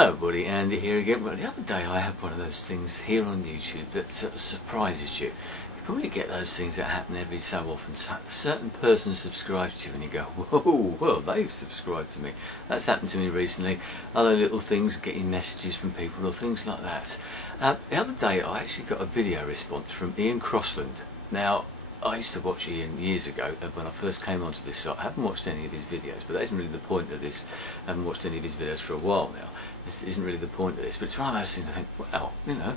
Hello buddy, Andy here again. Well, the other day I had one of those things here on YouTube that sort of surprises you. You probably get those things that happen every so often. So a certain person subscribes to you and you go, whoa, well they've subscribed to me. That's happened to me recently. Other little things, getting messages from people or things like that. The other day I actually got a video response from Ian Crossland. Now, I used to watch Ian years ago when I first came onto this site. I haven't watched any of his videos, but that isn't really the point of this. I haven't watched any of his videos for a while now. This isn't really the point of this, but it's one of those things I think, well, you know,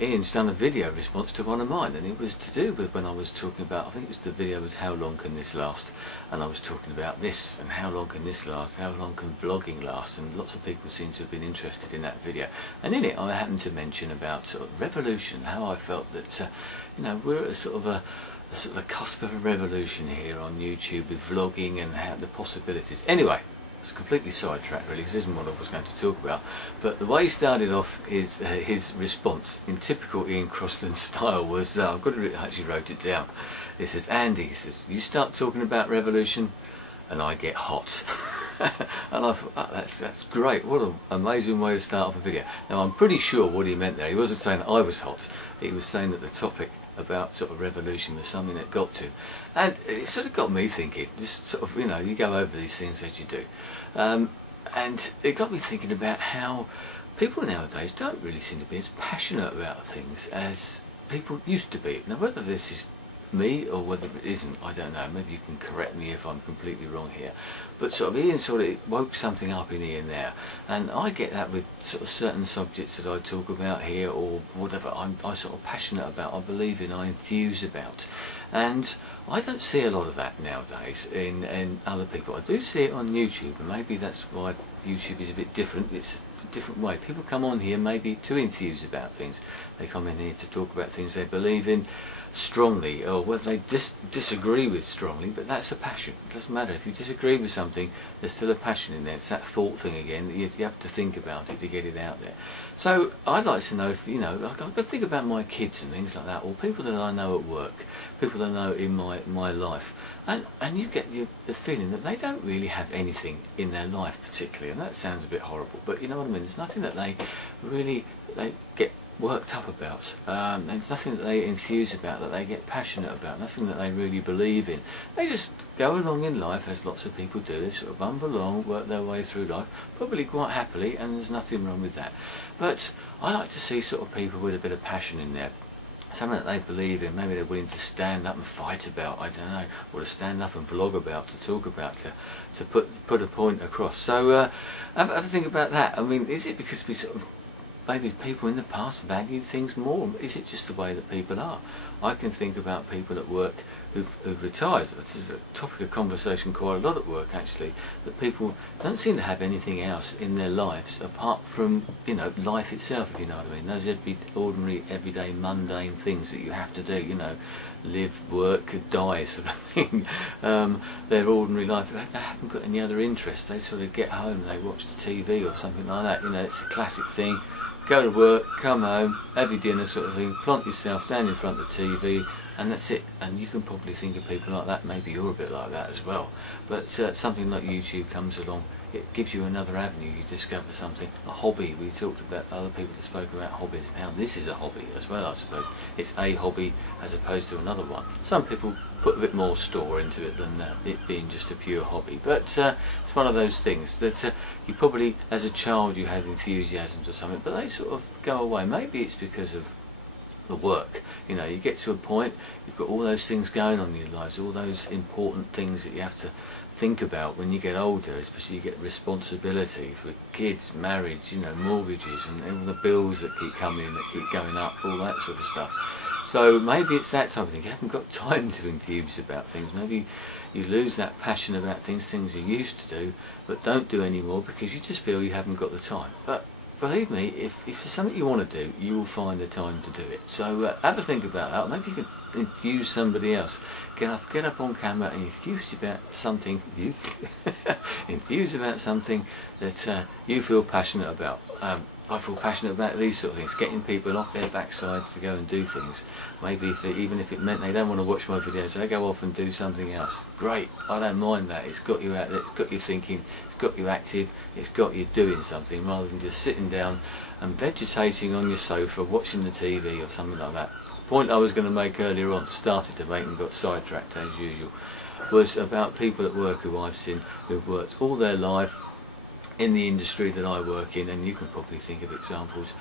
Ian's done a video response to one of mine, and it was to do with when I was talking about, I think it was the video was how long can this last, and I was talking about this, and how long can this last, how long can vlogging last, and lots of people seem to have been interested in that video. And in it I happened to mention about sort of revolution, how I felt that, you know, we're at a sort of the cusp of a revolution here on YouTube with vlogging and how the possibilities. Anyway, it's completely sidetracked really, because this isn't what I was going to talk about. But the way he started off his response in typical Ian Crossland style was, I've got to actually wrote it down. It says, Andy, he says, you start talking about revolution and I get hot. And I thought, oh, that's great, what an amazing way to start off a video. Now I'm pretty sure what he meant there, he wasn't saying that I was hot, he was saying that the topic about sort of revolution was something that got to him. And it sort of got me thinking, just sort of, you know, you go over these things as you do. And it got me thinking about how people nowadays don't really seem to be as passionate about things as people used to be. Now whether this is me or whether it isn't, I don't know, maybe you can correct me if I'm completely wrong here, but sort of Ian sort of woke something up in Ian there, and I get that with sort of certain subjects that I talk about here or whatever I'm sort of passionate about, I believe in, I enthuse about, and I don't see a lot of that nowadays in other people. I do see it on YouTube, and maybe that's why YouTube is a bit different. It's a different way. People come on here maybe to enthuse about things. They come in here to talk about things they believe in strongly, or whether they disagree with strongly, but that's a passion. It doesn't matter. If you disagree with something, there's still a passion in there. It's that thought thing again. You have to think about it to get it out there. So I'd like to know if, you know, I've got to think about my kids and things like that, or people that I know at work, people that I know in my life, and you get the feeling that they don't really have anything in their life particularly, and that sounds a bit horrible, but you know what I mean. There's nothing that they get worked up about, there's nothing that they enthuse about, that they get passionate about, nothing that they really believe in. They just go along in life as lots of people do. They sort of bumble along, work their way through life, probably quite happily, and there's nothing wrong with that. But I like to see sort of people with a bit of passion in there, something that they believe in, maybe they're willing to stand up and fight about, I don't know, or to stand up and vlog about, to talk about, to put a point across. So have a think about that. I mean, is it because we sort of, maybe people in the past valued things more? Is it just the way that people are? I can think about people at work who've retired. This is a topic of conversation quite a lot at work actually, that people don't seem to have anything else in their lives apart from, you know, life itself, if you know what I mean. Those ordinary, everyday, mundane things that you have to do, you know, live, work, die sort of thing. Their ordinary life, they haven't got any other interest. They sort of get home, they watch the TV or something like that, you know, it's a classic thing. Go to work, come home, have your dinner sort of thing, plonk yourself down in front of the TV, and that's it. And you can probably think of people like that, maybe you're a bit like that as well. But something like YouTube comes along, it gives you another avenue, you discover something, a hobby. We talked about other people that spoke about hobbies. Now this is a hobby as well, I suppose. It's a hobby as opposed to another one. Some people put a bit more store into it than it being just a pure hobby, but it's one of those things that you probably, as a child, you had enthusiasms or something, but they sort of go away. Maybe it's because of the work. You know, you get to a point, you've got all those things going on in your lives, all those important things that you have to think about when you get older, especially you get responsibility for kids, marriage, you know, mortgages, and all the bills that keep coming in, that keep going up, all that sort of stuff. So maybe it's that type of thing. You haven't got time to enthuse about things. Maybe you lose that passion about things you used to do but don't do anymore because you just feel you haven't got the time. But believe me, if it's something you want to do, you will find the time to do it. So have a think about that. Maybe you can enthuse somebody else. Get up on camera and enthuse about something. Enthuse about something that you feel passionate about. I feel passionate about these sort of things, getting people off their backsides to go and do things. Maybe even if it meant they don't want to watch my videos, they go off and do something else. Great, I don't mind that. It's got you out there, it's got you thinking, it's got you active, it's got you doing something rather than just sitting down and vegetating on your sofa watching the TV or something like that. The point I was going to make earlier on, started to make and got sidetracked as usual, was about people at work who I've seen who've worked all their life in the industry that I work in, and you can probably think of examples.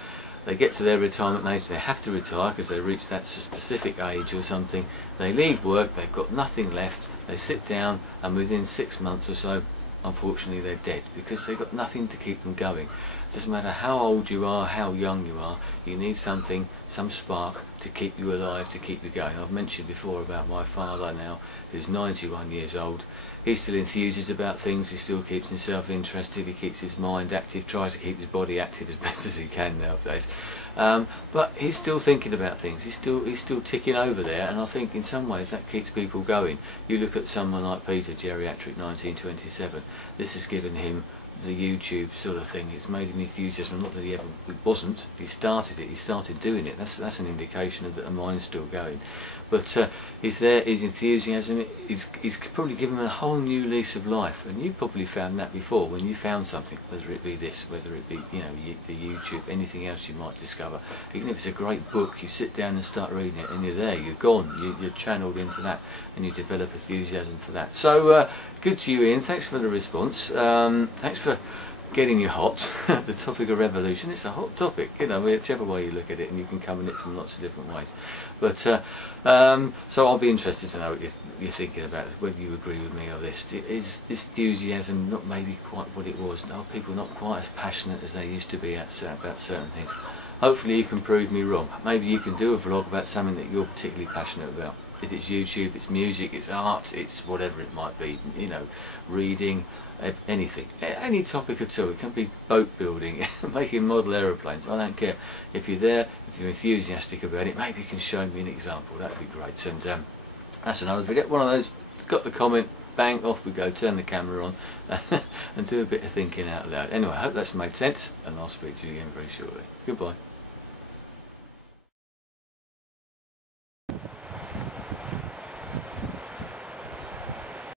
They get to their retirement age, they have to retire because they reach that specific age or something. They leave work, they've got nothing left, they sit down, and within 6 months or so, unfortunately they're dead because they've got nothing to keep them going. It doesn't matter how old you are, how young you are, you need something, some spark to keep you alive, to keep you going. I've mentioned before about my father now, who's 91 years old. He still enthuses about things, he still keeps himself interested, he keeps his mind active, tries to keep his body active as best as he can nowadays. But he's still thinking about things, he's still ticking over there, and I think in some ways that keeps people going. You look at someone like Peter, Geriatric 1927, this has given him the YouTube sort of thing. It's made him enthusiastic. Not that he wasn't. He started it. He started doing it. That's an indication that the mind's still going. But he's there. His enthusiasm. He's probably given him a whole new lease of life. And you probably found that before when you found something, whether it be this, whether it be the YouTube, anything else you might discover. Even if it's a great book, you sit down and start reading it, and you're there. You're gone. You're channeled into that, and you develop enthusiasm for that. So good to you, Ian. Thanks for the response. Thanks for getting you hot. The topic of revolution, it's a hot topic, whichever way you look at it, and you can come at it from lots of different ways. But so I'll be interested to know what you're thinking about, whether you agree with me or this. Is this enthusiasm not maybe quite what it was? Are people not quite as passionate as they used to be about certain things? Hopefully you can prove me wrong. Maybe you can do a vlog about something that you're particularly passionate about. If it's YouTube, it's music, it's art, it's whatever it might be, reading, anything, any topic at all. It can be boat building, making model aeroplanes, I don't care. If you're there, if you're enthusiastic about it, maybe you can show me an example, that'd be great. And that's another video, one of those, got the comment, bang, off we go, turn the camera on and do a bit of thinking out loud. Anyway, I hope that's made sense, and I'll speak to you again very shortly. Goodbye.